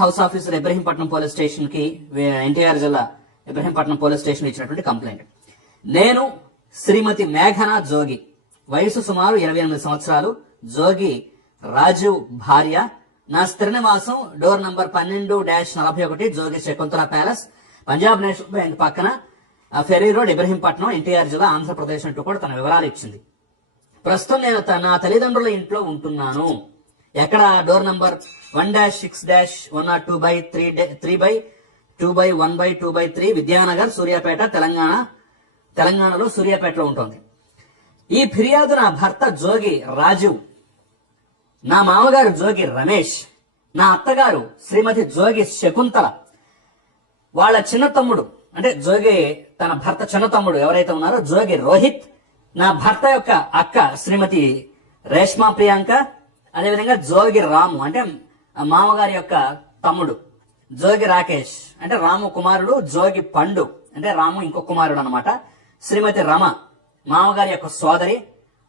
House officer Ibrahimpatnam police station కి ఎన్టీఆర్ జిల్లా Ibrahimpatnam police station ఇచ్చినటువంటి కంప్లైంట్. నేను శ్రీమతి మేఘనా జోగి, వయసు సుమారు 28 సంవత్సరాలు, జోగి రాజీవ్ భార్య. నా స్థిర నివాసం door number 12-41, Jogi Shakuntala palace, Punjab National Bank పక్కన, ఫెరీ రోడ్, ఇబ్రహీంపట్నం, ఎన్టీఆర్ జిల్లా, ఆంధ్రప్రదేశ్ అంటూ కూడా తన వివరాలు ఇచ్చింది. ప్రస్తుతం నేను నా తల్లిదండ్రుల ఇంట్లో ఉంటున్నాను. ఎక్కడ? డోర్ నంబర్ 1-6-102/3/2/1/2/3, విద్యానగర్, సూర్యాపేట, తెలంగాణలో సూర్యాపేటలో ఉంటుంది. ఈ ఫిర్యాదు నా భర్త జోగి రాజీవ్, నా మామగారు జోగి రమేష్, నా అత్తగారు శ్రీమతి జోగి శకుంతల, వాళ్ళ చిన్న తమ్ముడు అంటే జోగి తన భర్త చిన్న తమ్ముడు ఎవరైతే ఉన్నారో జోగి రోహిత్, నా భర్త యొక్క అక్క శ్రీమతి రేష్మా ప్రియాంక, అదేవిధంగా జోగి రాము అంటే మామగారి యొక్క తమ్ముడు, జోగి రాకేష్ అంటే రాము కుమారుడు, జోగి పండు అంటే రాము ఇంకో కుమారుడు అన్నమాట, శ్రీమతి రమ మామగారి యొక్క సోదరి,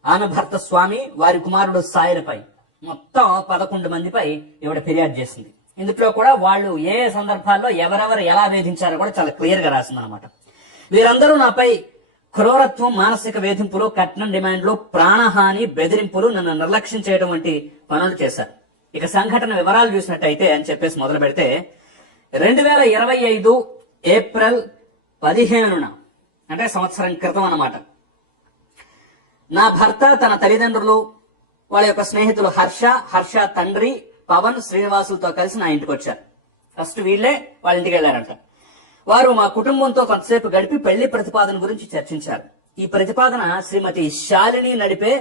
ఆమె భర్త స్వామి, వారి కుమారుడు సాయిలపై మొత్తం 11 మందిపై ఈవిడ ఫిర్యాదు చేసింది. ఇందులో కూడా వాళ్ళు ఏ సందర్భాల్లో ఎవరెవరు ఎలా వేధించారో కూడా చాలా క్లియర్ గా రాసిందనమాట. వీరందరూ నాపై క్రూరత్వం, మానసిక వేధింపులు, కట్నం డిమాండ్లు, ప్రాణహాని, బెదిరింపులు, నన్ను నిర్లక్ష్యం చేయడం వంటి పనులు చేశారు. ఇక సంఘటన వివరాలు చూసినట్టయితే అని చెప్పేసి మొదలు పెడితే 2025 ఏప్రిల్ 15 అంటే సంవత్సరం క్రితం అన్నమాట, నా భర్త తన తల్లిదండ్రులు, వాళ్ళ యొక్క స్నేహితులు హర్ష తండ్రి పవన్, శ్రీనివాసులతో కలిసి నా ఇంటికి వచ్చారు. ఫస్ట్ వీళ్లే వాళ్ళ ఇంటికి వెళ్లారంట. వారు మా కుటుంబంతో కొంతసేపు గడిపి పెళ్లి ప్రతిపాదన గురించి చర్చించారు. ఈ ప్రతిపాదన శ్రీమతి శాలిని నడిపే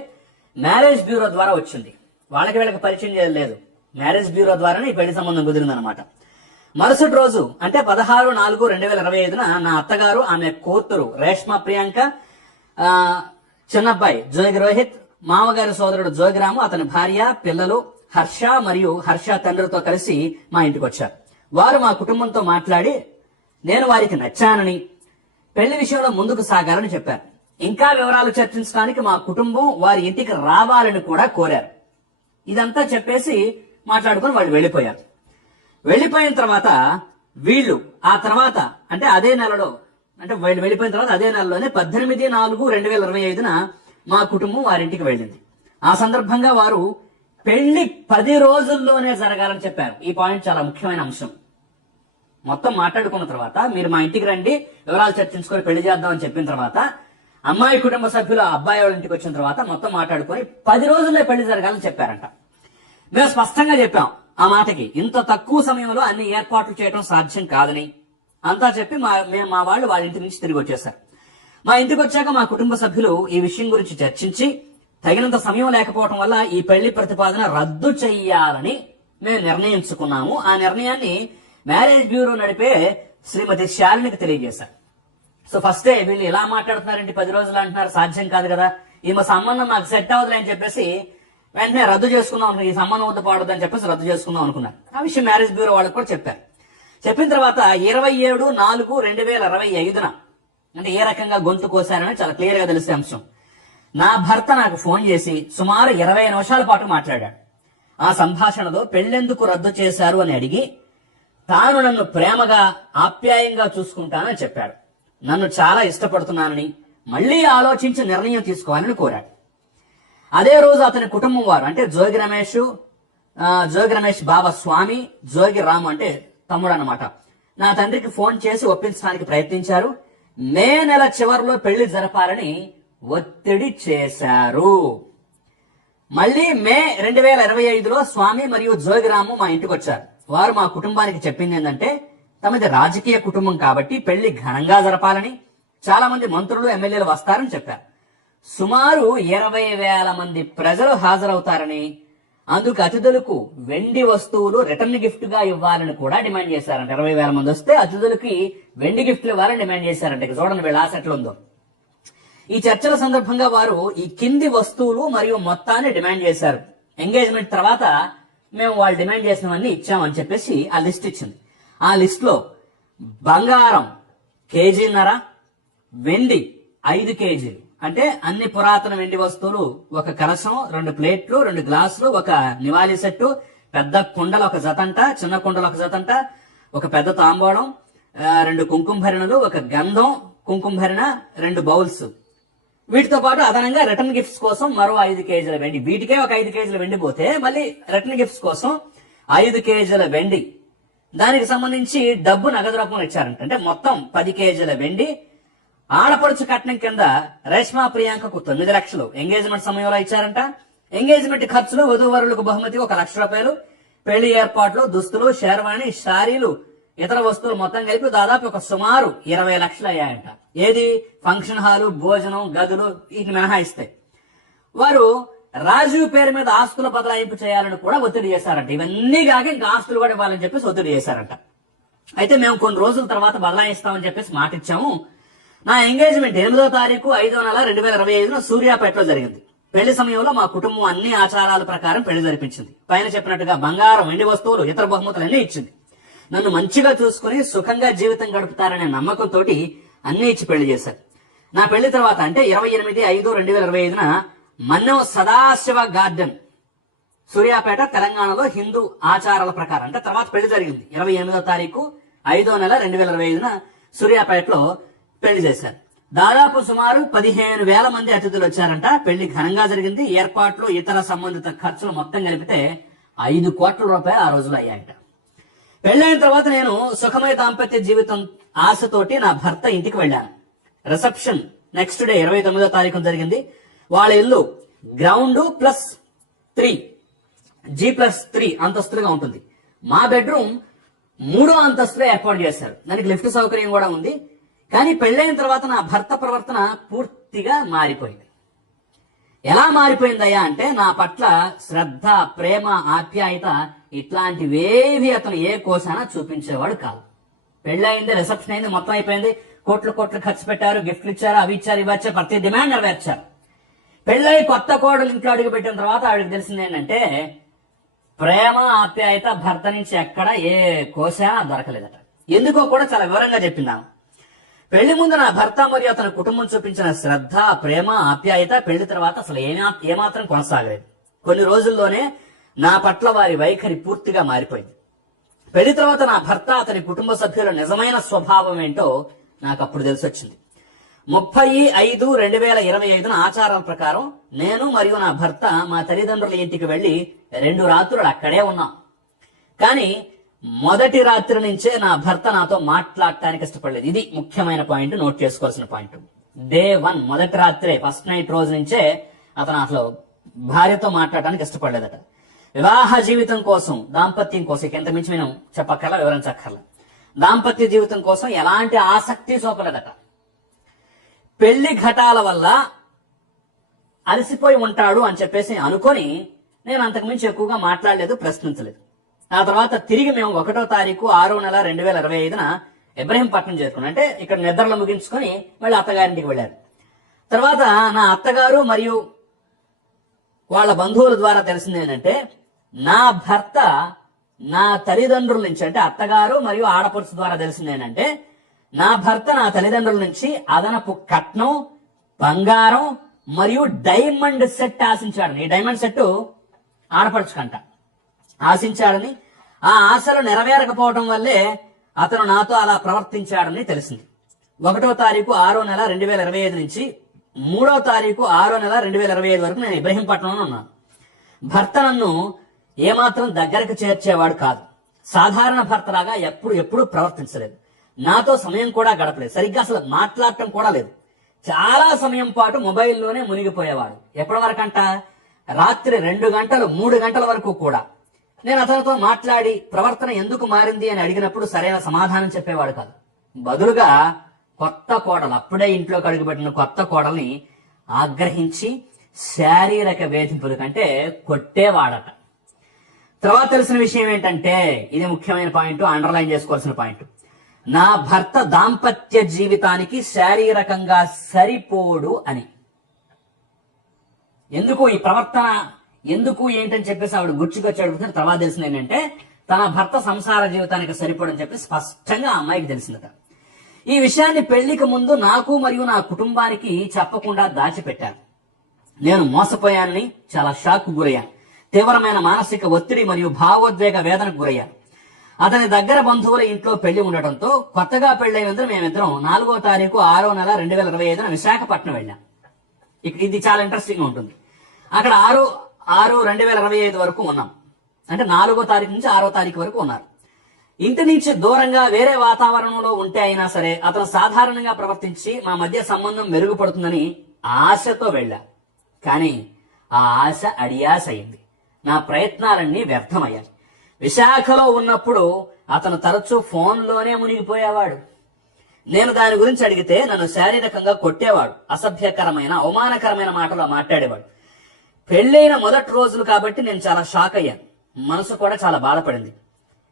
మ్యారేజ్ బ్యూరో ద్వారా వచ్చింది. వీళ్ళకి పరిచయం చేయలేదు. మ్యారేజ్ బ్యూరో ద్వారానే ఈ పెళ్లి సంబంధం కుదిరిందనమాట. మరుసటి రోజు అంటే 16/4/2025 నా అత్తగారు, ఆమె కూతురు రేష్మా ప్రియాంక, చిన్నబ్బాయి జోగి రోహిత్, మామగారి సోదరుడు జోగిరాము, అతని భార్య, పిల్లలు హర్ష మరియు హర్ష తండ్రితో కలిసి మా ఇంటికి వచ్చారు. వారు మా కుటుంబంతో మాట్లాడి నేను వారికి నచ్చానని, పెళ్లి విషయంలో ముందుకు సాగాలని చెప్పారు. ఇంకా వివరాలు చర్చించడానికి మా కుటుంబం వారి ఇంటికి రావాలని కూడా కోరారు. ఇదంతా చెప్పేసి మాట్లాడుకుని వాళ్ళు వెళ్ళిపోయారు. వెళ్ళిపోయిన తర్వాత వీళ్ళు ఆ తర్వాత అంటే అదే నెలలో అంటే వీళ్ళు వెళ్ళిపోయిన తర్వాత అదే నెలలోనే 18/4/2025 మా కుటుంబం వారింటికి వెళ్ళింది. ఆ సందర్భంగా వారు పెళ్లి 10 రోజుల్లోనే జరగాలని చెప్పారు. ఈ పాయింట్ చాలా ముఖ్యమైన అంశం. మొత్తం మాట్లాడుకున్న తర్వాత మీరు మా ఇంటికి రండి, వివరాలు చర్చించుకొని పెళ్లి చేద్దామని చెప్పిన తర్వాత అమ్మాయి కుటుంబ సభ్యులు అబ్బాయి వాళ్ళ ఇంటికి వచ్చిన తర్వాత మొత్తం మాట్లాడుకొని 10 రోజుల్లో పెళ్లి జరగాలని చెప్పారంట. మేము స్పష్టంగా చెప్పాం ఆ మాటకి, ఇంత తక్కువ సమయంలో అన్ని ఏర్పాట్లు చేయడం సాధ్యం కాదని అంతా చెప్పి మా వాళ్ళు వాళ్ళ ఇంటి నుంచి తిరిగి వచ్చేసారు. మా ఇంటికి వచ్చాక మా కుటుంబ సభ్యులు ఈ విషయం గురించి చర్చించి తగినంత సమయం లేకపోవడం వల్ల ఈ పెళ్లి ప్రతిపాదన రద్దు చెయ్యాలని మేము నిర్ణయించుకున్నాము. ఆ నిర్ణయాన్ని మ్యారేజ్ బ్యూరో నడిపే శ్రీమతి శాలినికి తెలియజేశారు. సో ఫస్ట్ వీళ్ళు ఇలా మాట్లాడుతున్నారంటే 10 రోజులు అంటున్నారు, సాధ్యం కాదు కదా, ఈమె సంబంధం మాకు సెట్ అవ్వదులే అని చెప్పేసి వెంటనే రద్దు చేసుకుందాం, ఈ సంబంధం వద్ద పాడదు అని చెప్పేసి రద్దు చేసుకుందాం అనుకున్నారు. ఆ విషయం మ్యారేజ్ బ్యూరో వాళ్ళకి కూడా చెప్పారు. చెప్పిన తర్వాత 27/4/2025 అంటే ఏ రకంగా గొంతు కోసారని చాలా క్లియర్ గా తెలిసే అంశం. నా భర్త నాకు ఫోన్ చేసి సుమారు 20 నిమిషాల పాటు మాట్లాడాడు. ఆ సంభాషణలో పెళ్లెందుకు రద్దు చేశారు అని అడిగి తాను నన్ను ప్రేమగా ఆప్యాయంగా చూసుకుంటానని చెప్పాడు. నన్ను చాలా ఇష్టపడుతున్నానని మళ్లీ ఆలోచించి నిర్ణయం తీసుకోవాలని కోరాడు. అదే రోజు అతని కుటుంబం వారు అంటే జోగి రమేష్ బాబా స్వామి, జోగి రాము అంటే తమ్ముడు అన్నమాట, నా తండ్రికి ఫోన్ చేసి ఒప్పించడానికి ప్రయత్నించారు. మే నెల చివరిలో పెళ్లి జరపాలని ఒత్తిడి చేశారు. మళ్లీ మే 2025లో స్వామి మరియు జోగిరాము మా ఇంటికి వచ్చారు. వారు మా కుటుంబానికి చెప్పింది ఏంటంటే తమది రాజకీయ కుటుంబం కాబట్టి పెళ్లి ఘనంగా జరపాలని, చాలా మంది మంత్రులు, ఎమ్మెల్యేలు వస్తారని చెప్పారు. సుమారు 20,000 మంది ప్రజలు హాజరవుతారని, అందుకు అతిథులకు వెండి వస్తువులు రిటర్న్ గిఫ్ట్ గా ఇవ్వాలని కూడా డిమాండ్ చేశారంట. 20,000 మంది వస్తే అతిథులకి వెండి గిఫ్ట్లు ఇవ్వాలని డిమాండ్ చేశారంట. ఇక చూడండి వీళ్ళ ఆశ ఎట్లుందో. ఈ చర్చల సందర్భంగా వారు ఈ కింది వస్తువులు మరియు మొత్తాన్ని డిమాండ్ చేశారు. ఎంగేజ్మెంట్ తర్వాత మేము వాళ్ళు డిమాండ్ చేసినవన్నీ ఇచ్చామని చెప్పేసి ఆ లిస్ట్ ఇచ్చింది. ఆ లిస్ట్ లో బంగారం 1.5 కేజీ, వెండి 5 కేజీలు అంటే అన్ని పురాతన వెండి వస్తువులు, ఒక కలశం, 2 ప్లేట్లు, 2 గ్లాసులు, ఒక నివాళి సెట్టు, పెద్ద కుండలు ఒక జతంట, చిన్న కుండలు ఒక జతంట, ఒక పెద్ద తాంబూలం, 2 కుంకుమ భరణలు, ఒక గంధం, కుంకుమ భరణ, 2 బౌల్స్. వీటితో పాటు అదనంగా రిటర్న్ గిఫ్ట్స్ కోసం మరో 5 కేజీల వెండి. వీటికే ఒక 5 కేజీల వెండి పోతే మళ్ళీ రిటర్న్ గిఫ్ట్స్ కోసం 5 కేజీల వెండి, దానికి సంబంధించి డబ్బు నగదు రూపంలో ఇచ్చారంట. అంటే మొత్తం 10 కేజీల వెండి. ఆడపడుచు కట్నం కింద రేష్మా ప్రియాంకకు 9 లక్షలు ఎంగేజ్మెంట్ సమయంలో ఇచ్చారంట. ఎంగేజ్మెంట్ ఖర్చులు వధూవరులకు బహుమతి 1 లక్ష రూపాయలు, పెళ్లి ఏర్పాట్లు, దుస్తులు, షేర్వాణి, శారీలు, ఇతర వస్తువులు మొత్తం కలిపి దాదాపు ఒక సుమారు 20 లక్షలు అయ్యాయంట. ఏది ఫంక్షన్ హాలు, భోజనం, గదులు వీటిని మినహాయిస్తాయి. వారు రాజీవ్ పేరు మీద ఆస్తుల బదలాయింపు చేయాలని కూడా ఒత్తిడి చేశారంట. ఇవన్నీ కాక ఇంకా ఆస్తులు కూడా ఇవ్వాలని చెప్పేసి ఒత్తిడి చేశారంట. అయితే మేము కొన్ని రోజుల తర్వాత బదలాయిస్తామని చెప్పేసి మాట ఇచ్చాము. నా ఎంగేజ్మెంట్ 8వ తారీఖు 5వ నెల 2025 సూర్యాపేటలో జరిగింది. పెళ్లి సమయంలో మా కుటుంబం అన్ని ఆచారాల ప్రకారం పెళ్లి జరిపించింది. పైన చెప్పినట్టుగా బంగారం, వెండి వస్తువులు, ఇతర బహుమతులు అన్ని ఇచ్చింది. నన్ను మంచిగా చూసుకుని సుఖంగా జీవితం గడుపుతారనే నమ్మకంతో అన్ని ఇచ్చి పెళ్లి చేశారు. నా పెళ్లి తర్వాత అంటే 28/5/2025 మన్నెం సదాశివ గార్డెన్, సూర్యాపేట, తెలంగాణలో హిందూ ఆచారాల ప్రకారం అంటే తర్వాత పెళ్లి జరిగింది. 28వ తారీఖు 5వ నెల 2025 సూర్యాపేటలో పెళ్లి చేశారు. దాదాపు సుమారు 15,000 మంది అతిథులు వచ్చారంట. పెళ్లి ఘనంగా జరిగింది. ఏర్పాట్లు, ఇతర సంబంధిత ఖర్చులు మొత్తం కలిపితే 5 కోట్ల రూపాయలు ఆ రోజులు అయ్యాయంట. పెళ్లైన తర్వాత నేను సుఖమయ దాంపత్య జీవితం ఆశతోటి నా భర్త ఇంటికి వెళ్ళాను. రిసెప్షన్ నెక్స్ట్ డే 29వ తారీఖు జరిగింది. వాళ్ళ ఇల్లు గ్రౌండ్ +3 G+3 అంతస్తులుగా ఉంటుంది. మా బెడ్రూమ్ 3వ అంతస్తులో ఏర్పాటు చేశారు. దానికి లిఫ్ట్ సౌకర్యం కూడా ఉంది. కానీ పెళ్లైన తర్వాత నా భర్త ప్రవర్తన పూర్తిగా మారిపోయింది. ఎలా మారిపోయిందయ్యా అంటే నా పట్ల శ్రద్ధ, ప్రేమ, ఆప్యాయత ఇట్లాంటివేవి అతను ఏ కోసాన చూపించేవాడు కాదు. పెళ్ళయింది, రిసెప్షన్ అయింది, మొత్తం అయిపోయింది. కోట్లు ఖర్చు పెట్టారు, గిఫ్ట్లు ఇచ్చారు, అవి ఇచ్చారు, ఇవి వచ్చారు, ప్రతి డిమాండ్ నెరవేర్చారు. పెళ్ళై కొత్త కోడలు ఇంట్లో అడుగు పెట్టిన తర్వాత ఆవిడకి తెలిసింది ఏంటంటే ప్రేమ, ఆప్యాయత భర్త నుంచి ఎక్కడ ఏ కోసాన దొరకలేదట. ఎందుకో కూడా చాలా వివరంగా చెప్పిందాము. పెళ్లి ముందు నా భర్త మరియు అతని కుటుంబం చూపించిన శ్రద్ధ, ప్రేమ, ఆప్యాయత పెళ్లి తర్వాత అసలు ఏమాత్రం కొనసాగలేదు. కొన్ని రోజుల్లోనే నా పట్ల వారి వైఖరి పూర్తిగా మారిపోయింది. పెళ్లి తర్వాత నా భర్త, అతని కుటుంబ సభ్యుల నిజమైన స్వభావం ఏంటో నాకు అప్పుడు తెలిసొచ్చింది. 30/5/2025 ఆచారాల ప్రకారం నేను మరియు నా భర్త మా తల్లిదండ్రుల ఇంటికి వెళ్లి 2 రాత్రులు అక్కడే ఉన్నాం. కానీ మొదటి రాత్రి నుంచే నా భర్త నాతో మాట్లాడటానికి ఇష్టపడలేదు. ఇది ముఖ్యమైన పాయింట్, నోట్ చేసుకోవాల్సిన పాయింట్. డే 1 మొదటి రాత్రే, ఫస్ట్ నైట్ రోజు నుంచే అతను అసలు భార్యతో మాట్లాడటానికి ఇష్టపడలేదట. వివాహ జీవితం కోసం, దాంపత్యం కోసం ఇంత మించి నేను చెప్పక్కర్లా, వివరించక్కర్లా. దాంపత్య జీవితం కోసం ఎలాంటి ఆసక్తి చూపలేదట. పెళ్లి ఘటాల వల్ల అలసిపోయి ఉంటాడు అని చెప్పేసి అనుకొని నేను అంతకుమించి ఎక్కువగా మాట్లాడలేదు, ప్రశ్నించలేదు. ఆ తర్వాత తిరిగి మేము 1వ తారీఖు 6వ నెల 2025 ఇబ్రహీంపట్నం చేరుకున్నాం. అంటే ఇక్కడ నిద్రలు ముగించుకొని మళ్ళీ అత్తగారింటికి వెళ్ళారు. తర్వాత నా అత్తగారు మరియు వాళ్ళ బంధువుల ద్వారా తెలిసింది ఏంటంటే నా భర్త నా తల్లిదండ్రుల నుంచి, అంటే అత్తగారు మరియు ఆడపడుచు ద్వారా తెలిసింది ఏంటంటే నా భర్త నా తల్లిదండ్రుల నుంచి అదనపు కట్నం, బంగారం మరియు డైమండ్ సెట్ ఆశించాడని. ఈ డైమండ్ సెట్ ఆడపడుచుకంట ఆశించాడని, ఆ ఆశలు నెరవేరకపోవడం వల్లే అతను నాతో అలా ప్రవర్తించాడని తెలిసింది. 1వ తారీఖు 6వ నెల 2025 నుంచి 3వ తారీఖు 6వ నెల 2025 వరకు నేను ఇబ్రహీంపట్నంలో ఉన్నాను. భర్త నన్ను ఏమాత్రం దగ్గరకు చేర్చేవాడు కాదు. సాధారణ భర్తలాగా ఎప్పుడు ప్రవర్తించలేదు. నాతో సమయం కూడా గడపలేదు. సరిగ్గా అసలు మాట్లాడటం కూడా లేదు. చాలా సమయం పాటు మొబైల్లోనే మునిగిపోయేవాడు. ఎప్పటి వరకంట? రాత్రి 2 గంటలు 3 గంటల వరకు కూడా. నేను అతనితో మాట్లాడి ప్రవర్తన ఎందుకు మారింది అని అడిగినప్పుడు సరైన సమాధానం చెప్పేవాడు కాదు. బదులుగా కొత్త కోడలు, అప్పుడే ఇంట్లోకి అడుగుపెట్టిన కొత్త కోడల్ని ఆగ్రహించి శారీరక వేధింపుల కంటే కొట్టేవాడట. తర్వాత తెలిసిన విషయం ఏంటంటే, ఇది ముఖ్యమైన పాయింట్, అండర్లైన్ చేసుకోవాల్సిన పాయింట్. నా భర్త దాంపత్య జీవితానికి శారీరకంగా సరిపోడు అని. ఎందుకు ఈ ప్రవర్తన, ఎందుకు ఏంటని చెప్పేసి ఆవిడ గుర్చుకొచ్చి అడుగుతున్నారు. తర్వాత తెలిసింది ఏంటంటే తన భర్త సంసార జీవితానికి సరిపోడని చెప్పి స్పష్టంగా ఆ అమ్మాయికి తెలిసిందట. ఈ విషయాన్ని పెళ్లికి ముందు నాకు మరియు నా కుటుంబానికి చెప్పకుండా దాచిపెట్టాను. నేను మోసపోయానని చాలా షాక్ గురయ్యాను. తీవ్రమైన మానసిక ఒత్తిడి మరియు భావోద్వేగ వేదనకు గురయ్యాను. అతని దగ్గర బంధువుల ఇంట్లో పెళ్లి ఉండటంతో కొత్తగా పెళ్లైనందుకు మేమిద్దరం 4వ తారీఖు 6వ నెల 2025 విశాఖపట్నం వెళ్ళాం. ఇది చాలా ఇంట్రెస్టింగ్ గా ఉంటుంది. అక్కడ 6/6/2025 వరకు ఉన్నాం. అంటే 4వ తారీఖు నుంచి 6వ తారీఖు వరకు ఉన్నారు. ఇంటి నుంచి దూరంగా వేరే వాతావరణంలో ఉంటే అయినా సరే అతను సాధారణంగా ప్రవర్తించి మా మధ్య సంబంధం మెరుగుపడుతుందని ఆశతో వెళ్ళా. కానీ ఆ ఆశ అడియాస అయింది. నా ప్రయత్నాలన్నీ వ్యర్థమయ్యాయి. విశాఖలో ఉన్నప్పుడు అతను తరచూ ఫోన్లోనే మునిగిపోయేవాడు. నేను దాని గురించి అడిగితే నన్ను శారీరకంగా కొట్టేవాడు. అసభ్యకరమైన అవమానకరమైన మాటలు మాట్లాడేవాడు. పెళ్ళైన మొదటి రోజులు కాబట్టి నేను చాలా షాక్ అయ్యాను. మనసు కూడా చాలా బాధపడింది.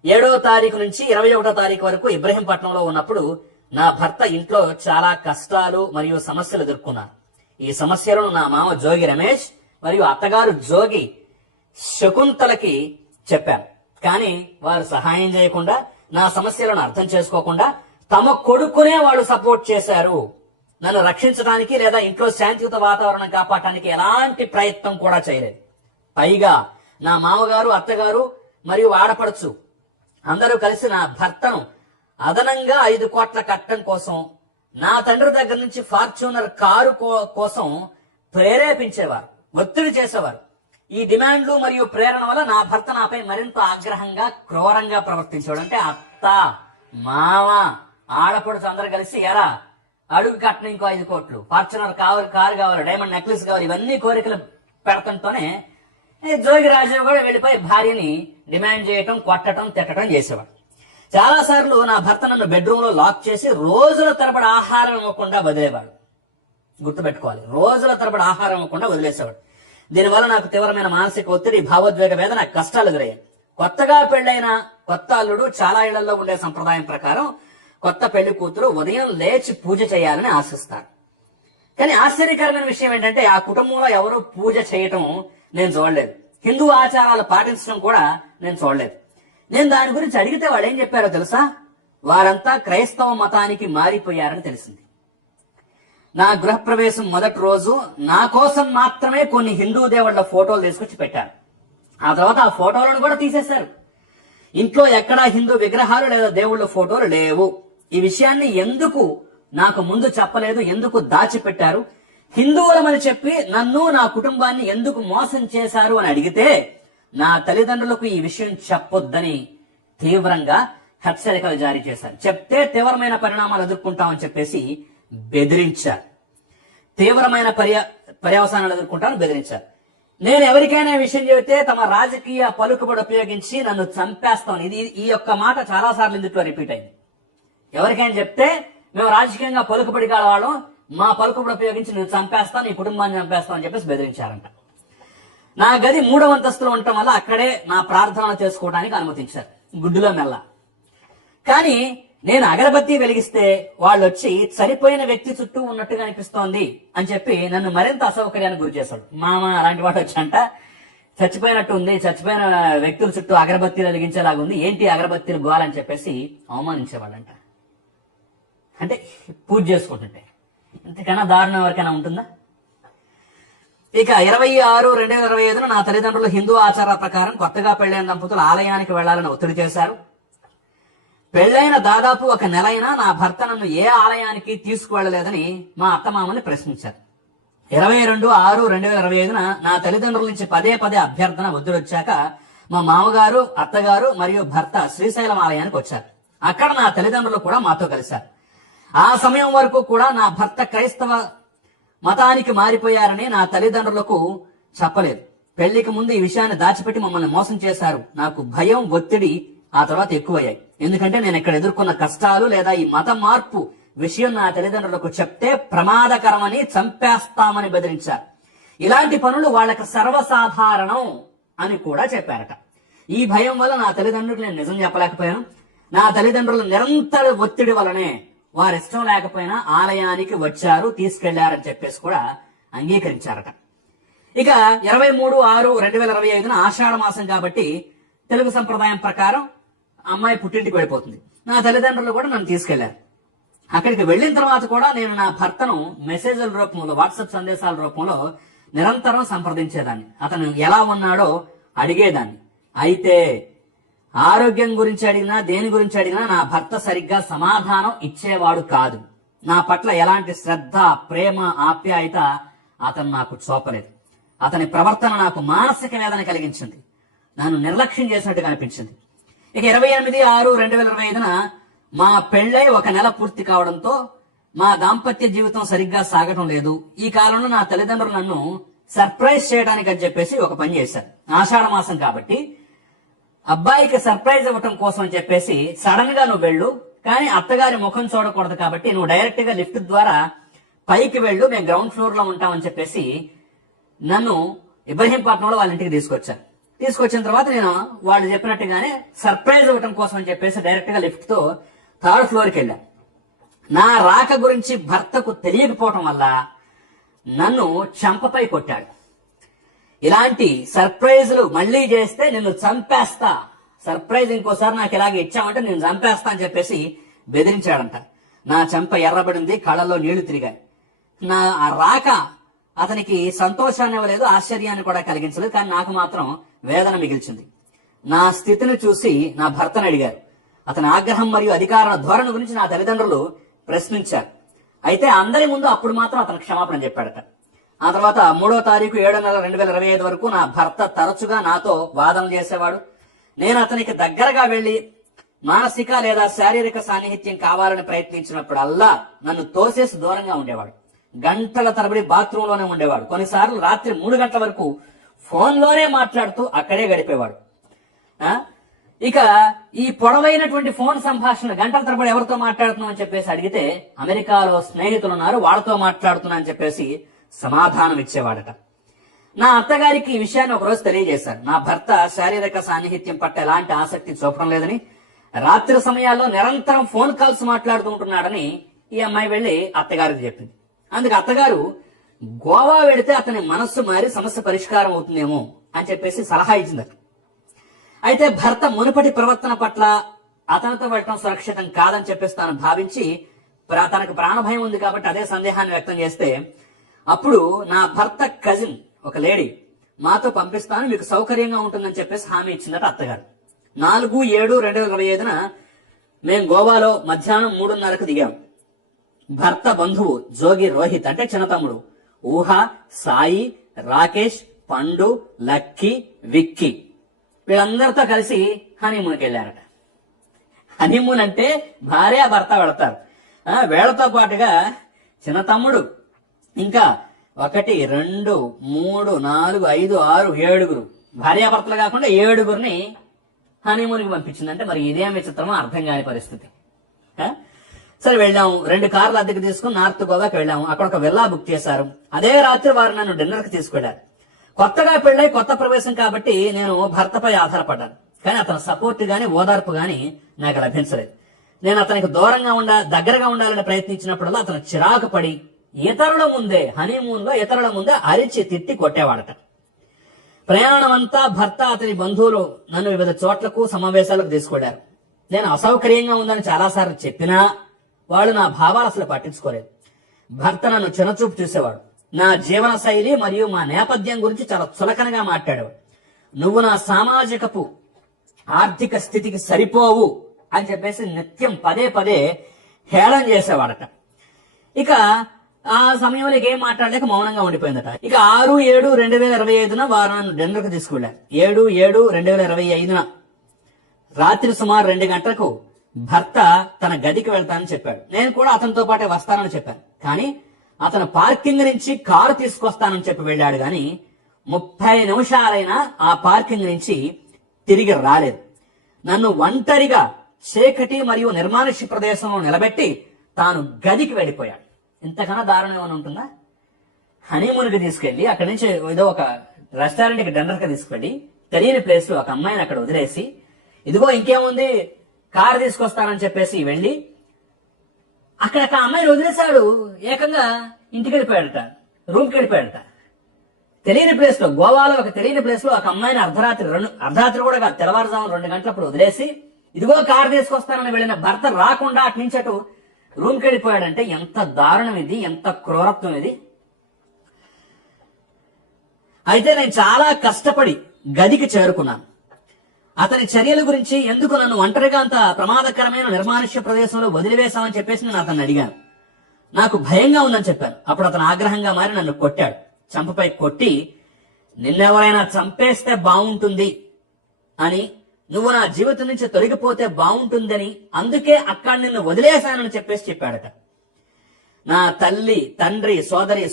7వ తారీఖు నుంచి 21వ తారీఖు వరకు ఇబ్రహీంపట్నంలో ఉన్నప్పుడు నా భర్త ఇంట్లో చాలా కష్టాలు మరియు సమస్యలు ఎదుర్కొన్నారు. ఈ సమస్యలను నా మామ జోగి రమేష్ మరియు అత్తగారు జోగి శకుంతలకి చెప్పాను. కానీ వారు సహాయం చేయకుండా, నా సమస్యలను అర్థం చేసుకోకుండా తమ కొడుకునే వాళ్ళు సపోర్ట్ చేశారు. నన్ను రక్షించడానికి లేదా ఇంట్లో శాంతియుత వాతావరణం కాపాడటానికి ఎలాంటి ప్రయత్నం కూడా చేయలేదు. పైగా నా మామగారు, అత్తగారు మరియు ఆడపడుచు అందరూ కలిసి నా భర్తను అదనంగా 5 కోట్ల కట్టడం కోసం నా తండ్రి దగ్గర నుంచి ఫార్చ్యూనర్ కారు కోసం ప్రేరేపించేవారు, ఒత్తిడి చేసేవారు. ఈ డిమాండ్లు మరియు ప్రేరణ వల్ల నా భర్త నాపై మరింత ఆగ్రహంగా, క్రూరంగా ప్రవర్తించాడు. అంటే అత్త, మామ, ఆడపడుచు అందరు కలిసి ఎరా అడుగు కట్టిన ఇంకో 5 కోట్లు, ఫార్చునర్ కారు కావాలి, డైమండ్ నెక్లెస్ కావాలి, ఇవన్నీ కోరికలు పెడతంతోనే జోగి రాజీవ్ కూడా వెళ్ళిపోయి భార్యని డిమాండ్ చేయటం, కొట్టడం, తిట్టడం చేసేవాడు. చాలా సార్లు నా భర్త నన్ను బెడ్రూమ్ లో లాక్ చేసి రోజుల తరబడి ఆహారం ఇవ్వకుండా వదిలేవాడు. గుర్తుపెట్టుకోవాలి, రోజుల తరబడి ఆహారం ఇవ్వకుండా వదిలేసేవాడు. దీనివల్ల నాకు తీవ్రమైన మానసిక ఒత్తిడి, భావోద్వేగ వేదన, కష్టాలు ఎదురయ్యాయి. కొత్తగా పెళ్లైన కొత్త అల్లుడు చాలా ఇళ్లలో ఉండే సంప్రదాయం ప్రకారం కొత్త పెళ్లి కూతురు ఉదయం లేచి పూజ చేయాలని ఆశిస్తారు. కానీ ఆశ్చర్యకరమైన విషయం ఏంటంటే ఆ కుటుంబంలో ఎవరు పూజ చేయటం నేను చూడలేదు. హిందూ ఆచారాలు పాటించడం కూడా నేను చూడలేదు. నేను దాని గురించి అడిగితే వాడు ఏం చెప్పారో తెలుసా? వారంతా క్రైస్తవ మతానికి మారిపోయారని తెలిసింది. నా గృహప్రవేశం మొదటి రోజు నా కోసం మాత్రమే కొన్ని హిందూ దేవుళ్ల ఫోటోలు తీసుకొచ్చి పెట్టారు. ఆ తర్వాత ఆ ఫోటోలను కూడా తీసేశారు. ఇంట్లో ఎక్కడా హిందూ విగ్రహాలు లేదా దేవుళ్ల ఫోటోలు లేవు. ఈ విషయాన్ని ఎందుకు నాకు ముందు చెప్పలేదు, ఎందుకు దాచిపెట్టారు? హిందువులమని చెప్పి నన్ను, నా కుటుంబాన్ని ఎందుకు మోసం చేశారు అని అడిగితే నా తల్లిదండ్రులకు ఈ విషయం చెప్పొద్దని తీవ్రంగా హెచ్చరికలు జారీ చేశారు. చెప్తే తీవ్రమైన పరిణామాలు ఎదుర్కొంటామని చెప్పేసి బెదిరించారు. తీవ్రమైన పర్యవసానాలు ఎదుర్కొంటామని బెదిరించారు. నేను ఎవరికైనా విషయం చెబితే తమ రాజకీయ పలుకుబడి ఉపయోగించి నన్ను చంపేస్తామని. ఈ యొక్క మాట చాలా సార్లు ఇందులో రిపీట్ అయింది. ఎవరికైనా చెప్తే మేము రాజకీయంగా పలుకుబడి కావాళ్ళం, మా పలుకుబడి ఉపయోగించి నేను చంపేస్తాను, నీ కుటుంబాన్ని చంపేస్తాం అని చెప్పేసి బెదిరించారంట. నా గది 3వ అంతస్తులో ఉండటం వల్ల అక్కడే నా ప్రార్థనలు చేసుకోవడానికి అనుమతించారు, గుడ్డులో మెల్ల. కానీ నేను అగరబత్తి వెలిగిస్తే వాళ్ళు వచ్చి చనిపోయిన వ్యక్తి చుట్టూ ఉన్నట్టుగా అనిపిస్తోంది అని చెప్పి నన్ను మరింత అసౌకర్యానికి గురి చేశాడు. మామ అలాంటి వాడు వచ్చంట, చచ్చిపోయినట్టు ఉంది, చచ్చిపోయిన వ్యక్తుల చుట్టూ అగరబత్తీలు వెలిగించేలాగుంది, ఏంటి అగరబత్తీలు గోలని చెప్పేసి అవమానించేవాళ్ళంట. అంటే పూజ చేసుకుంటుంటే ఇంతకన్నా దారుణం ఎవరికైనా ఉంటుందా? ఇక 26/2/2025 నా తల్లిదండ్రులు హిందూ ఆచారాల ప్రకారం కొత్తగా పెళ్లైన దంపతులు ఆలయానికి వెళ్లాలని ఒత్తిడి చేశారు. పెళ్లైన దాదాపు 1 నెల అయినా నా భర్త నన్ను ఏ ఆలయానికి తీసుకువెళ్లలేదని మా అత్తమామని ప్రశ్నించారు. 22/6/2025 నా తల్లిదండ్రుల నుంచి పదే అభ్యర్థన ఒత్తిడొచ్చాక మా మామగారు, అత్తగారు మరియు భర్త శ్రీశైలం ఆలయానికి వచ్చారు. అక్కడ నా తల్లిదండ్రులు కూడా మాతో కలిశారు. ఆ సమయం వరకు కూడా నా భర్త క్రైస్తవ మతానికి మారిపోయారని నా తల్లిదండ్రులకు చెప్పలేదు. పెళ్లికి ముందు ఈ విషయాన్ని దాచిపెట్టి మమ్మల్ని మోసం చేశారు. నాకు భయం, ఒత్తిడి ఆ తర్వాత ఎక్కువయ్యాయి. ఎందుకంటే నేను ఇక్కడ ఎదుర్కొన్న కష్టాలు లేదా ఈ మత మార్పు విషయం నా తల్లిదండ్రులకు చెప్తే ప్రమాదకరమని, చంపేస్తామని బెదిరించారు. ఇలాంటి పనులు వాళ్ళకి సర్వసాధారణం అని కూడా చెప్పారట. ఈ భయం వల్ల నా తల్లిదండ్రులకు నేను నిజం చెప్పలేకపోయాను. నా తల్లిదండ్రుల నిరంతర ఒత్తిడి వలనే వారిష్టం లేకపోయినా ఆలయానికి వచ్చారు, తీసుకెళ్లారని చెప్పేసి కూడా అంగీకరించారట. ఇక 23/6/2025 ఆషాఢ మాసం కాబట్టి తెలుగు సంప్రదాయం ప్రకారం అమ్మాయి పుట్టింటికి వెళ్ళిపోతుంది. నా తల్లిదండ్రులు కూడా నన్ను తీసుకెళ్లారు. అక్కడికి వెళ్లిన తర్వాత కూడా నేను నా భర్తను మెసేజ్ల రూపంలో, వాట్సాప్ సందేశాల రూపంలో నిరంతరం సంప్రదించేదాన్ని. అతను ఎలా ఉన్నాడో అడిగేదాన్ని. అయితే ఆరోగ్యం గురించి అడిగినా దేని గురించి అడిగినా నా భర్త సరిగ్గా సమాధానం ఇచ్చేవాడు కాదు. నా పట్ల ఎలాంటి శ్రద్ధ, ప్రేమ, ఆప్యాయత అతను నాకు చూపలేదు. అతని ప్రవర్తన నాకు మానసిక వేదన కలిగించింది. నన్ను నిర్లక్ష్యం చేసినట్టుగా అనిపించింది. ఇక 28/6/2025 మా పెళ్ళై 1 నెల పూర్తి కావడంతో మా దాంపత్య జీవితం సరిగ్గా సాగటం లేదు. ఈ కాలంలో నా తల్లిదండ్రులు నన్ను సర్ప్రైజ్ చేయడానికి అని చెప్పేసి ఒక పని చేశారు. ఆషాఢ మాసం కాబట్టి అబ్బాయికి సర్ప్రైజ్ ఇవ్వటం కోసం అని చెప్పేసి సడన్ గా నువ్వు వెళ్ళు, కానీ అత్తగారి ముఖం చూడకూడదు కాబట్టి నువ్వు డైరెక్ట్ గా లిఫ్ట్ ద్వారా పైకి వెళ్ళు, మేము గ్రౌండ్ ఫ్లోర్ లో ఉంటామని చెప్పేసి నన్ను ఇబ్రహీంపట్నంలో వాళ్ళ ఇంటికి తీసుకొచ్చారు. తీసుకొచ్చిన తర్వాత నేను వాళ్ళు చెప్పినట్టుగానే సర్ప్రైజ్ ఇవ్వటం కోసం అని చెప్పేసి డైరెక్ట్ గా లిఫ్ట్ తో 3rd ఫ్లోర్కి వెళ్ళాను. నా రాక గురించి భర్తకు తెలియకపోవటం వల్ల నన్ను చంపపై కొట్టాడు. ఇలాంటి సర్ప్రైజులు మళ్లీ చేస్తే నిన్ను చంపేస్తా, సర్ప్రైజ్ ఇంకోసారి నాకు ఇలాగే ఇచ్చామంటే నేను చంపేస్తా అని చెప్పేసి బెదిరించాడంట. నా చెంప ఎర్రబడింది, కళ్ళల్లో నీళ్లు తిరిగాయి. నా ఆ రాక అతనికి సంతోషాన్ని ఇవ్వలేదు, ఆశ్చర్యాన్ని కూడా కలిగించలేదు, కానీ నాకు మాత్రం వేదన మిగిల్చింది. నా స్థితిని చూసి నా భర్తను అడిగారు. అతని ఆగ్రహం మరియు అధికార ధోరణి గురించి నా తల్లిదండ్రులు ప్రశ్నించారు. అయితే అందరి ముందు అప్పుడు మాత్రం అతను క్షమాపణ చెప్పాడట. ఆ తర్వాత 3వ తారీఖు 7వ నెల 2025 వరకు నా భర్త తరచుగా నాతో వాదన చేసేవాడు. నేను అతనికి దగ్గరగా వెళ్లి మానసిక లేదా శారీరక సాన్నిహిత్యం కావాలని ప్రయత్నించినప్పుడల్లా నన్ను తోసేసి దూరంగా ఉండేవాడు. గంటల తరబడి బాత్రూంలోనే ఉండేవాడు. కొన్నిసార్లు రాత్రి 3 గంటల వరకు ఫోన్లోనే మాట్లాడుతూ అక్కడే గడిపేవాడు. ఇక ఈ పొడవైనటువంటి ఫోన్ సంభాషణ గంటల తరబడి ఎవరితో మాట్లాడుతున్నావు అని చెప్పేసి అడిగితే అమెరికాలో స్నేహితులు ఉన్నారు, వాళ్ళతో మాట్లాడుతున్నా అని చెప్పేసి సమాధానం ఇచ్చేవాడట. నా అత్తగారికి ఈ విషయాన్ని ఒకరోజు తెలియజేశారు. నా భర్త శారీరక సాన్నిహిత్యం పట్ల ఎలాంటి ఆసక్తి చూపడం లేదని, రాత్రి సమయాల్లో నిరంతరం ఫోన్ కాల్స్ మాట్లాడుతూ ఉంటున్నాడని ఈ అమ్మాయి వెళ్లి అత్తగారికి చెప్పింది. అందుకు అత్తగారు గోవా వెళితే అతని మనస్సు మారి సమస్య పరిష్కారం అవుతుందేమో అని చెప్పేసి సలహా ఇచ్చిందట. అయితే భర్త మునుపటి ప్రవర్తన పట్ల అతనితో వెళ్ళటం సురక్షితం కాదని చెప్పేసి తాను భావించి తనకు ప్రాణభయం ఉంది కాబట్టి అదే సందేహాన్ని వ్యక్తం చేస్తే అప్పుడు నా భర్త కజిన్ ఒక లేడీ మాతో పంపిస్తాను, మీకు సౌకర్యంగా ఉంటుందని చెప్పేసి హామీ ఇచ్చిందట అత్తగారు. 4/7/2025 మేము గోవాలో మధ్యాహ్నం 3:30కు దిగాం. భర్త బంధువు జోగి రోహిత్ అంటే చిన్న తమ్ముడు, ఊహ, సాయి, రాకేష్, పండు, లక్కీ, విక్కీ వీళ్ళందరితో కలిసి హనీమూన్కి వెళ్ళారట. హనీమూన్ అంటే భార్య భర్త వెళతారు. వీళ్లతో పాటుగా చిన్న తమ్ముడు ఇంకా 1, 2, 3, 4, 5, 6, 7 భార్యాభర్తలు కాకుండా 7 హనీమూన్కి పంపించిందంటే మరి ఇదేం విచిత్రమో అర్థం కాని పరిస్థితి. సరే వెళ్ళాము, 2 కార్లు అద్దెకు తీసుకుని నార్త్ గోవాకి వెళ్ళాము. అక్కడ ఒక విల్లా బుక్ చేశారు. అదే రాత్రి వారు నన్ను డిన్నర్ కి తీసుకెళ్లారు. కొత్తగా పెళ్ళై కొత్త ప్రవేశం కాబట్టి నేను భర్తపై ఆధారపడ్డాను. కానీ అతని సపోర్ట్ గాని ఓదార్పు గాని నాకు లభించలేదు. నేను అతనికి దగ్గరగా ఉండాలని ప్రయత్నించినప్పుడల్లా అతను చిరాకు పడి ఇతరుల ముందే హనీమూన్ లో ఇతరుల ముందే అరిచి తిట్టి కొట్టేవాడట. ప్రయాణం అంతా భర్త అతని బంధువులు నన్ను వివిధ చోట్లకు సమావేశాలకు తీసుకెళ్లారు. నేను అసౌకర్యంగా ఉందని చాలాసార్లు చెప్పినా వాళ్ళు నా భావాలు అసలు పట్టించుకోలేదు. భర్త నన్ను చిన్నచూపు చూసేవాడు. నా జీవన శైలి మరియు మా నేపథ్యం గురించి చాలా చులకనగా మాట్లాడేవాడు. నువ్వు నా సామాజికపు ఆర్థిక స్థితికి సరిపోవు అని చెప్పేసి నిత్యం పదే హేళన చేసేవాడట. ఇక ఆ సమయంలో ఏం మాట్లాడలేక మౌనంగా ఉండిపోయిందట. ఇక 6/7/2025 వారు నన్ను డిన్నర్కు తీసుకెళ్లారు. 7/7/2025 రాత్రి సుమారు 2 గంటలకు భర్త తన గదికి వెళ్తానని చెప్పాడు. నేను కూడా అతనితో పాటే వస్తానని చెప్పాను. కానీ అతను పార్కింగ్ నుంచి కారు తీసుకొస్తానని చెప్పి వెళ్ళాడు. గాని 30 నిమిషాలైనా ఆ పార్కింగ్ నుంచి తిరిగి రాలేదు. నన్ను ఒంటరిగా చీకటి మరియు నిర్మానుష్య ప్రదేశంలో నిలబెట్టి తాను గదికి వెళ్ళిపోయాడు. ఇంతకన్నా దారుణం ఏమైనా ఉంటుందా? హనీమూన్కి తీసుకెళ్లి అక్కడి నుంచి ఏదో ఒక రెస్టారెంట్కి డిన్నర్కి తీసుకెళ్లి తెలియని ప్లేస్ లో ఒక అమ్మాయిని అక్కడ వదిలేసి ఇదిగో ఇంకేముంది కారు తీసుకొస్తానని చెప్పేసి వెళ్ళి అక్కడ ఒక అమ్మాయిని వదిలేశాడు. ఏకంగా ఇంటికి వెళ్ళిపోయాడట, రూమ్కి వెళ్ళిపోయాడట. తెలియని ప్లేస్ లో, గోవాలో ఒక తెలియని ప్లేస్ లో ఒక అమ్మాయిని అర్ధరాత్రి కూడా కాదు, తెల్లవారుజాము 2 గంటలప్పుడు వదిలేసి ఇదిగో కారు తీసుకొస్తానని వెళ్ళిన భర్త రాకుండా అటు నుంచి అటు రూమ్కి వెళ్ళిపోయాడంటే ఎంత దారుణం ఇది, ఎంత క్రూరత్వం ఇది. అయితే నేను చాలా కష్టపడి గదికి చేరుకున్నాను. అతని చర్యల గురించి, ఎందుకు నన్ను ఒంటరిగా అంత ప్రమాదకరమైన నిర్మానుష్య ప్రదేశంలో వదిలివేశామని చెప్పేసి నేను అతన్ని అడిగాను. నాకు భయంగా ఉందని చెప్పాను. అప్పుడు అతను ఆగ్రహంగా మారి నన్ను కొట్టాడు. చంపపై కొట్టి, నిన్నెవరైనా చంపేస్తే బాగుంటుంది అని, నువ్వు నా జీవితం నుంచి తొలగిపోతే బాగుంటుందని, అందుకే అక్కడ నిన్ను వదిలేశానని చెప్పేసి చెప్పాడట. నా తల్లి, తండ్రి,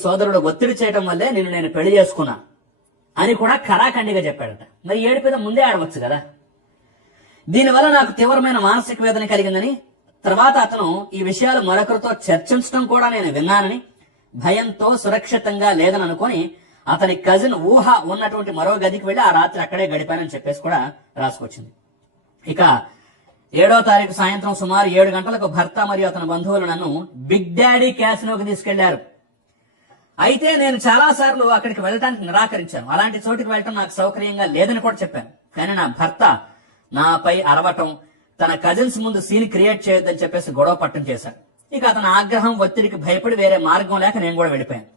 సోదరుడు ఒత్తిడి చేయడం వల్లే నిన్ను నేను పెళ్లి చేసుకున్నా అని కూడా ఖరాఖండిగా చెప్పాడట. మరి ఏడిపేద ముందే ఆడవచ్చు కదా. దీనివల్ల నాకు తీవ్రమైన మానసిక వేదన కలిగిందని, తర్వాత అతను ఈ విషయాలు మరొకరితో చర్చించడం కూడా నేను విన్నానని, భయంతో సురక్షితంగా లేదని అనుకుని అతని కజిన్ ఊహ ఉన్నటువంటి మరో గదికి వెళ్లి ఆ రాత్రి అక్కడే గడిపానని చెప్పేసి కూడా రాసుకొచ్చింది. ఇక 7వ తారీఖు సాయంత్రం సుమారు 7 గంటలకు భర్త మరియు అతని బంధువులు నన్ను బిగ్ డాడీ క్యాసినోకి తీసుకెళ్లారు. అయితే నేను చాలా సార్లు అక్కడికి వెళ్ళటానికి నిరాకరించాను. అలాంటి చోటుకి వెళ్ళటం నాకు సౌకర్యంగా లేదని కూడా చెప్పాను. కానీ నా భర్త నాపై అరవటం, తన కజిన్స్ ముందు సీన్ క్రియేట్ చేయొద్దని చెప్పేసి గొడవ పట్టం చేశాడు. ఇక అతని ఆగ్రహం, ఒత్తిడికి భయపడి వేరే మార్గం లేక నేను కూడా వెళ్ళిపోయాను.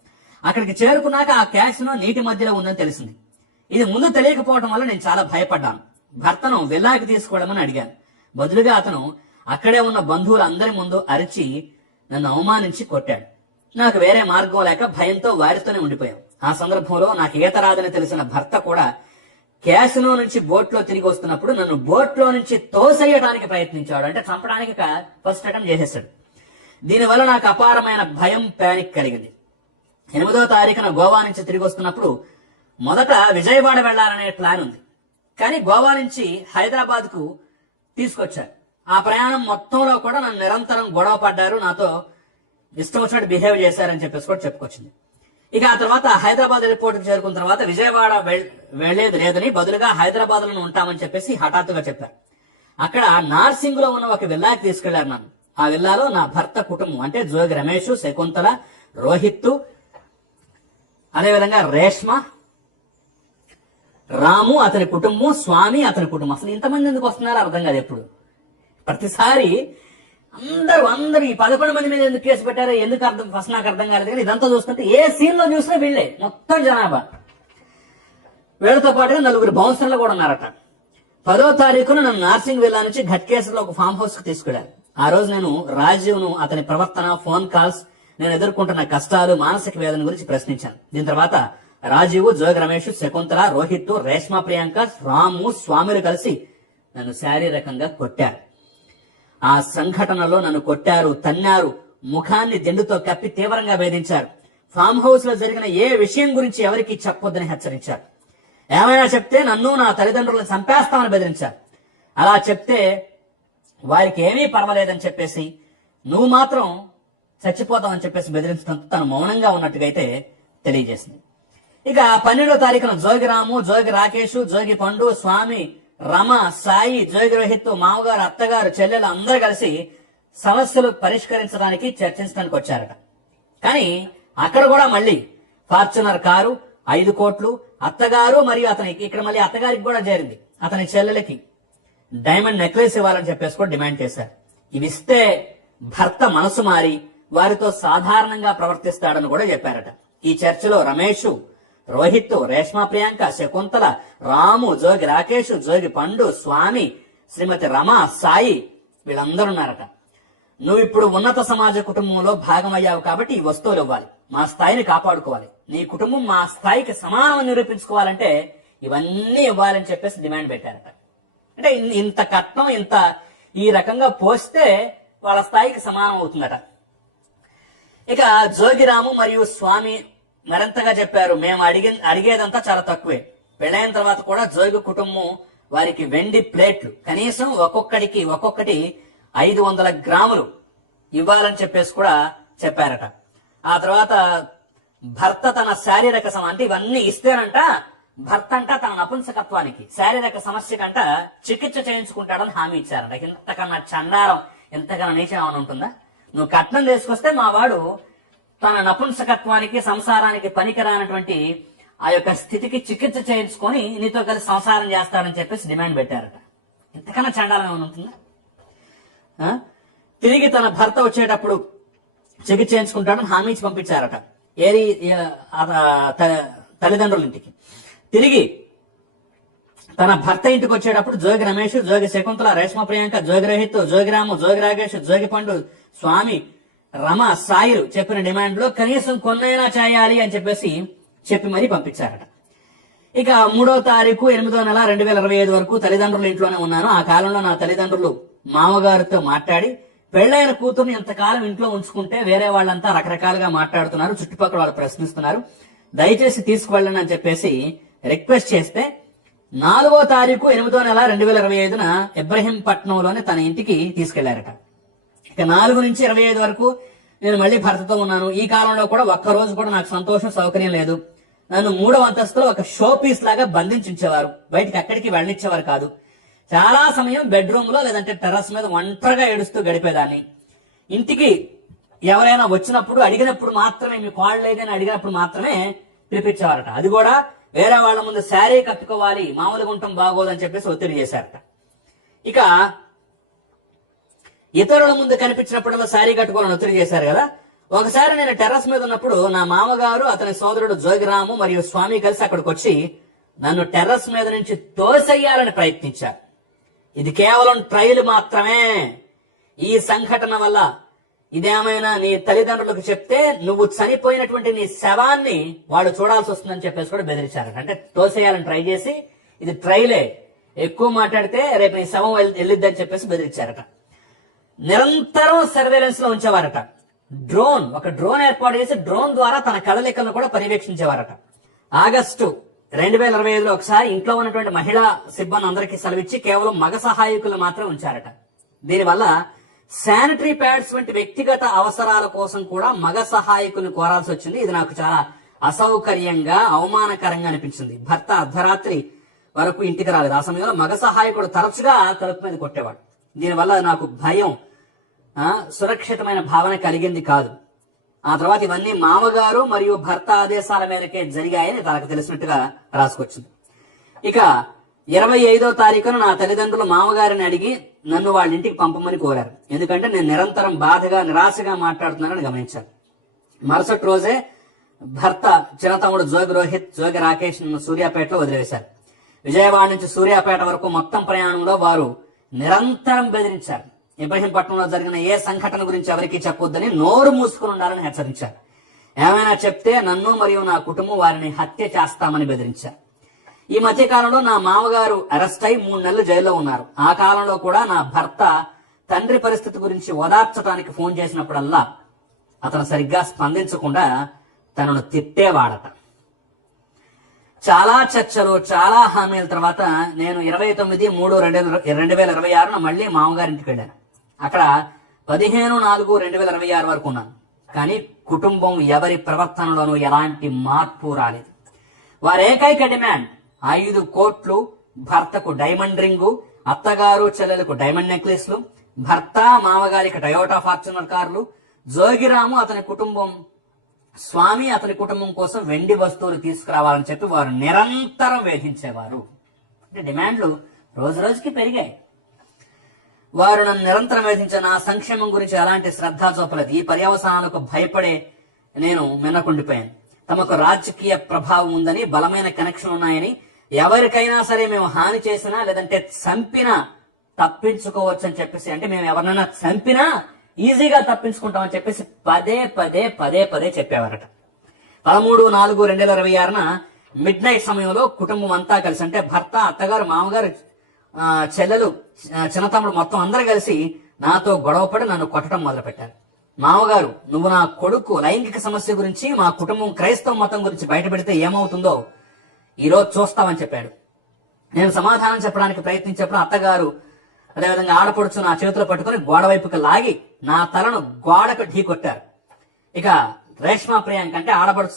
అక్కడికి చేరుకున్నాక ఆ క్యాసినో నీటి మధ్యలో ఉందని తెలిసింది. ఇది ముందు తెలియకపోవడం వల్ల నేను చాలా భయపడ్డాను. భర్తను విల్లాకి తీసుకువెళ్ళమని అడిగాను. బదులుగా అతను అక్కడే ఉన్న బంధువులందరి ముందు అరిచి నన్ను అవమానించి కొట్టాడు. నాకు వేరే మార్గం లేక భయంతో వారితోనే ఉండిపోయాం. ఆ సందర్భంలో నాకు ఈత రాదని తెలిసిన భర్త కూడా క్యాసినో నుంచి బోట్లో తిరిగి వస్తున్నప్పుడు నన్ను బోట్లో నుంచి తోసేయడానికి ప్రయత్నించాడు. అంటే చంపడానికి ఫస్ట్ అటెంప్ట్ చేసేసాడు. దీనివల్ల నాకు అపారమైన భయం, పానిక్ కలిగింది. 8వ తారీఖున గోవా నుంచి తిరిగి వస్తున్నప్పుడు మొదట విజయవాడ వెళ్లాలనే ప్లాన్ ఉంది. కానీ గోవా నుంచి హైదరాబాద్ కు తీసుకొచ్చారు. ఆ ప్రయాణం మొత్తంలో కూడా నన్ను నిరంతరం గొడవ పడ్డారు, నాతో ఇష్టం వచ్చినట్టు బిహేవ్ చేశారని చెప్పేసి కూడా చెప్పుకొచ్చింది. ఇక ఆ తర్వాత హైదరాబాద్ ఎయిర్పోర్ట్ కి చేరుకున్న తర్వాత విజయవాడ వెళ్లేది లేదని, బదులుగా హైదరాబాద్ లో ఉంటామని చెప్పేసి హఠాత్తుగా చెప్పారు. అక్కడ నార్సింగ్ లో ఉన్న ఒక విల్లాకి తీసుకెళ్లారు నన్ను. ఆ విల్లాలో నా భర్త కుటుంబం అంటే జోగి రమేష్, శకుంతల, రోహిత్, అదేవిధంగా రేష్మ, రాము అతని కుటుంబం, స్వామి అతని కుటుంబం. అసలు ఇంతమంది ఎందుకు వస్తున్నారో అర్థం కాదు. ఎప్పుడు ప్రతిసారి అందరూ ఈ 11 మంది మీద ఎందుకు కేసు పెట్టారో ఎందుకు ఫస్ట్ నాకు అర్థం కాలేదు. కానీ ఇదంతా చూస్తుంటే ఏ సీన్ లో చూసినా వీళ్ళే మొత్తం జనాభా. వీళ్ళతో పాటుగా 4 బౌన్సర్లు కూడా ఉన్నారట. 10వ తారీఖున నన్ను నార్సింగ్ విల్లా నుంచి ఘట్కేసర్లో ఒక ఫామ్ హౌస్ కు తీసుకెళ్లారు. ఆ రోజు నేను రాజీవ్ను, అతని ప్రవర్తన, ఫోన్ కాల్స్, నేను ఎదుర్కొంటున్న కష్టాలు, మానసిక వేదన గురించి ప్రశ్నించాను. దీని తర్వాత రాజీవ్, జోగి రమేష్, శకుంతల, రోహిత్, రేష్మ, ప్రియాంక, రాము, స్వామిలు కలిసి నన్ను శారీరకంగా కొట్టారు. ఆ సంఘటనలో నన్ను కొట్టారు, తన్నారు, ముఖాన్ని దిండుతో కప్పి తీవ్రంగా వేధించారు. ఫామ్ హౌస్ లో జరిగిన ఏ విషయం గురించి ఎవరికి చెప్పొద్దని హెచ్చరించారు. ఏమైనా చెప్తే నన్ను, నా తల్లిదండ్రులను చంపేస్తామని బెదిరించారు. అలా చెప్తే వారికి ఏమీ పర్వాలేదని చెప్పేసి, నువ్వు మాత్రం చచ్చిపోతామని చెప్పేసి బెదిరించడంతో తను మౌనంగా ఉన్నట్టుగా అయితే తెలియజేసింది. ఇక 12వ తారీఖున జోగి రాము, జోగి రాకేష్, జోగి పండు, స్వామి, రమ, సాయి, జోగి రోహిత్, మామగారు, అత్తగారు, చెల్లెలు అందరూ కలిసి సమస్యలు పరిష్కరించడానికి చర్చించడానికి వచ్చారట. కానీ అక్కడ కూడా మళ్ళీ ఫార్చునర్ కారు, 5 కోట్లు, అత్తగారు మరియు అతనికి, ఇక్కడ మళ్ళీ అత్తగారికి కూడా చేరింది, అతని చెల్లెలకి డైమండ్ నెక్లెస్ ఇవ్వాలని చెప్పేసి కూడా డిమాండ్ చేశారు. ఇవి ఇస్తే భర్త మనసు మారి వారితో సాధారణంగా ప్రవర్తిస్తాడని కూడా చెప్పారట. ఈ చర్చలో రమేష్, రోహిత్, రేష్మ, ప్రియాంక, శకుంతల, రాము, జోగి రాకేష్, జోగి పండు, స్వామి, శ్రీమతి రమ, సాయి వీళ్ళందరూ ఉన్నారట. నువ్వు ఇప్పుడు ఉన్నత సమాజ కుటుంబంలో భాగమయ్యావు కాబట్టి ఈ వస్తువులు ఇవ్వాలి, మా స్థాయిని కాపాడుకోవాలి, నీ కుటుంబం మా స్థాయికి సమానం నిరూపించుకోవాలంటే ఇవన్నీ ఇవ్వాలని చెప్పేసి డిమాండ్ పెట్టారట. అంటే ఇంత కట్నం, ఇంత ఈ రకంగా పోస్తే వాళ్ళ స్థాయికి సమానం అవుతుందట. ఇక జోగిరాము మరియు స్వామి మరింతగా చెప్పారు, మేము అడిగేదంతా చాలా తక్కువే. పెళ్ళైన తర్వాత కూడా జోగి కుటుంబం వారికి వెండి ప్లేట్లు కనీసం ఒక్కొక్కటి 500 గ్రాములు ఇవ్వాలని చెప్పేసి కూడా చెప్పారట. ఆ తర్వాత భర్త తన శారీరక అంటే ఇవన్నీ ఇస్తేనంట భర్త అంట తన నపుంసకత్వానికి, శారీరక సమస్య కంట చికిత్స చేయించుకుంటాడని హామీ ఇచ్చారంట. ఇంతకన్నా చండారం, ఎంతకన్నా నీచం ఏమైనా ఉంటుందా? నువ్వు కట్నం తీసుకొస్తే మా వాడు తన నపుంసకత్వానికి, సంసారానికి పనికిరానటువంటి ఆ యొక్క స్థితికి చికిత్స చేయించుకొని నీతో కలిసి సంసారం చేస్తాడని చెప్పేసి డిమాండ్ పెట్టారట. ఇంతకన్నా చండాలం ఏమైనా ఉంటుందా? తిరిగి తన భర్త వచ్చేటప్పుడు చికిత్స చేయించుకుంటాడని హామీ ఇచ్చి పంపించారట తల్లిదండ్రుల ఇంటికి. తిరిగి తన భర్త ఇంటికి వచ్చేటప్పుడు జోగి రమేష్, జోగి శకుంతల, రేష్మ ప్రియాంక, జోగి రోహిత్, జోగి రాము, జోగి రాగేష్, జోగి పండు, స్వామి, రమ, సాయిలు చెప్పిన డిమాండ్ లో కనీసం కొన్నైనా చేయాలి అని చెప్పి మరీ పంపించారట. ఇక 3వ తారీఖు 8వ నెల 2025 వరకు తల్లిదండ్రుల ఇంట్లోనే ఉన్నాను. ఆ కాలంలో నా తల్లిదండ్రులు మామగారితో మాట్లాడి పెళ్లైన కూతుర్ని ఇంతకాలం ఇంట్లో ఉంచుకుంటే వేరే వాళ్ళంతా రకరకాలుగా మాట్లాడుతున్నారు, చుట్టుపక్కల వాళ్ళు ప్రశ్నిస్తున్నారు, దయచేసి తీసుకువెళ్ళండి అని చెప్పేసి రిక్వెస్ట్ చేస్తే 4వ తారీఖు 8వ నెల 2025న ఇబ్రహీంపట్నంలోని తన ఇంటికి తీసుకెళ్లారట. ఇక 4 నుంచి 25 వరకు నేను మళ్ళీ భర్తతో ఉన్నాను. ఈ కాలంలో కూడా ఒక్కరోజు కూడా నాకు సంతోషం, సౌకర్యం లేదు. నన్ను 3వ అంతస్తులో ఒక షో పీస్ లాగా బంధించుంచేవారు, బయటికి ఎక్కడికి వెళ్ళనిచ్చేవారు కాదు. చాలా సమయం బెడ్రూమ్ లో లేదంటే టెర్రస్ మీద ఒంటరిగా ఏడుస్తూ గడిపేదాన్ని. ఇంటికి ఎవరైనా వచ్చినప్పుడు అడిగినప్పుడు మాత్రమే, మీ కాళ్ళు లేదని అడిగినప్పుడు మాత్రమే పిలిపించేవారట. అది కూడా వేరే వాళ్ళ ముందు శారీ కట్టుకోవాలి, మామూలుగా ఉండటం బాగోదని చెప్పేసి ఒత్తిడి చేశారట. ఇక ఇతరుల ముందు కనిపించినప్పుడల్లా శారీ కట్టుకోవాలని ఒత్తిడి చేశారు కదా. ఒకసారి నేను టెర్రస్ మీద ఉన్నప్పుడు నా మామగారు, అతని సోదరుడు జోగిరాము మరియు స్వామి కలిసి అక్కడికి వచ్చి నన్ను టెర్రస్ మీద నుంచి తోసేయాలని ప్రయత్నించారు. ఇది కేవలం ట్రయల్ మాత్రమే. ఈ సంఘటన వల్ల ఇదేమైనా నీ తల్లిదండ్రులకు చెప్తే నువ్వు చనిపోయినటువంటి నీ శవాన్ని వాళ్ళు చూడాల్సి వస్తుందని చెప్పేసి కూడా బెదిరించారట. అంటే తోసేయాలని ట్రై చేసి ఇది ట్రైలే, ఎక్కువ మాట్లాడితే రేపు నీ శవం వెళ్ళిద్దని చెప్పేసి బెదిరించారట. నిరంతరం సర్వేలెన్స్ లో ఉంచేవారట. ఒక డ్రోన్ ఏర్పాటు చేసి డ్రోన్ ద్వారా తన కదలికలను కూడా పర్యవేక్షించేవారట. ఆగస్టు 2025లో ఒకసారి ఇంట్లో ఉన్నటువంటి మహిళా సిబ్బంది అందరికీ సెలవిచ్చి కేవలం మగ సహాయకులు మాత్రం ఉంచారట. దీనివల్ల శానిటరీ ప్యాడ్స్ వంటి వ్యక్తిగత అవసరాల కోసం కూడా మగ సహాయకుల్ని కోరాల్సి వచ్చింది. ఇది నాకు చాలా అసౌకర్యంగా, అవమానకరంగా అనిపించింది. భర్త అర్ధరాత్రి వరకు ఇంటికి రాలేదు. ఆ సమయంలో మగ సహాయకుడు తరచుగా తలుపు మీద కొట్టేవాడు. దీనివల్ల నాకు భయం, సురక్షితమైన భావన కలిగింది కాదు. ఆ తర్వాత ఇవన్నీ మామగారు మరియు భర్త ఆదేశాల మేరకే జరిగాయని తనకు తెలిసినట్టుగా రాసుకొచ్చింది. ఇక 25వ తారీఖున నా తల్లిదండ్రులు మామగారిని అడిగి నన్ను వాళ్ళ ఇంటికి పంపమని కోరారు. ఎందుకంటే నేను నిరంతరం బాధగా, నిరాశగా మాట్లాడుతున్నానని గమనించాను. మరుసటి రోజే భర్త చిన్నతమ్ముడు జోగి రోహిత్, జోగి రాకేష్ నన్ను సూర్యాపేటలో వదిలివేశారు. విజయవాడ నుంచి సూర్యాపేట వరకు మొత్తం ప్రయాణంలో వారు నిరంతరం బెదిరించారు. ఇబ్రహీంపట్నంలో జరిగిన ఏ సంఘటన గురించి ఎవరికీ చెప్పొద్దని నోరు మూసుకుని ఉండాలని హెచ్చరించారు. ఏమైనా చెప్తే నన్ను మరియు నా కుటుంబం వారిని హత్య చేస్తామని బెదిరించారు. ఈ మధ్య కాలంలో నా మామగారు అరెస్ట్ అయి 3 నెలలు జైల్లో ఉన్నారు. ఆ కాలంలో కూడా నా భర్త తండ్రి పరిస్థితి గురించి ఓదార్చడానికి ఫోన్ చేసినప్పుడల్లా అతను సరిగ్గా స్పందించకుండా తనను తిట్టేవాడట. చాలా చర్చలు, చాలా హామీల తర్వాత నేను 29/3/2026 మళ్ళీ మామగారింటికి వెళ్ళాను. అక్కడ 15/4/2026 వరకు ఉన్నాను. కానీ కుటుంబం ఎవరి ప్రవర్తనలోనూ ఎలాంటి మార్పు రాలేదు. వారి ఏకైక డిమాండ్ 5 కోట్లు, భర్తకు డైమండ్ రింగు, అత్తగారు చెల్లెలకు డైమండ్ నెక్లెస్లు, భర్త మామగారికి టయోటా ఫార్చునర్ కార్లు, జోగిరాము అతని కుటుంబం, స్వామి అతని కుటుంబం కోసం వెండి వస్తువులు తీసుకురావాలని చెప్పి వారు నిరంతరం వేధించేవారు. అంటే డిమాండ్లు రోజు రోజుకి పెరిగాయి. వారు నన్ను నిరంతరం వేధించిన నా సంక్షేమం గురించి ఎలాంటి శ్రద్ధ చూపలేదు. ఈ పర్యవసానాలకు భయపడే నేను మిన్నకుండిపోయాను. తమకు రాజకీయ ప్రభావం ఉందని, బలమైన కనెక్షన్ ఉన్నాయని, ఎవరికైనా సరే మేము హాని చేసినా లేదంటే చంపినా తప్పించుకోవచ్చు అని చెప్పేసి, అంటే మేము ఎవరినైనా చంపినా ఈజీగా తప్పించుకుంటామని చెప్పేసి పదే చెప్పేవారట. 13/4/2026 మిడ్ నైట్ సమయంలో కుటుంబం అంతా కలిసి, అంటే భర్త, అత్తగారు, మామగారు, చెల్లెలు, చిన్నతమ్ముడు మొత్తం అందరూ కలిసి నాతో గొడవపడి నన్ను కొట్టడం మొదలుపెట్టారు. మామగారు, నువ్వు నా కొడుకు లైంగిక సమస్య గురించి, మా కుటుంబం క్రైస్తవ మతం గురించి బయట పెడితే ఏమవుతుందో ఈరోజు చూస్తామని చెప్పాడు. నేను సమాధానం చెప్పడానికి ప్రయత్నించినప్పుడు అత్తగారు అదేవిధంగా ఆడపడుచు నా చేతులు పట్టుకుని గోడ వైపుకి లాగి నా తలను గోడకు ఢీ కొట్టారు. ఇక రేష్మ ప్రియాంక అంటే ఆడపడుచు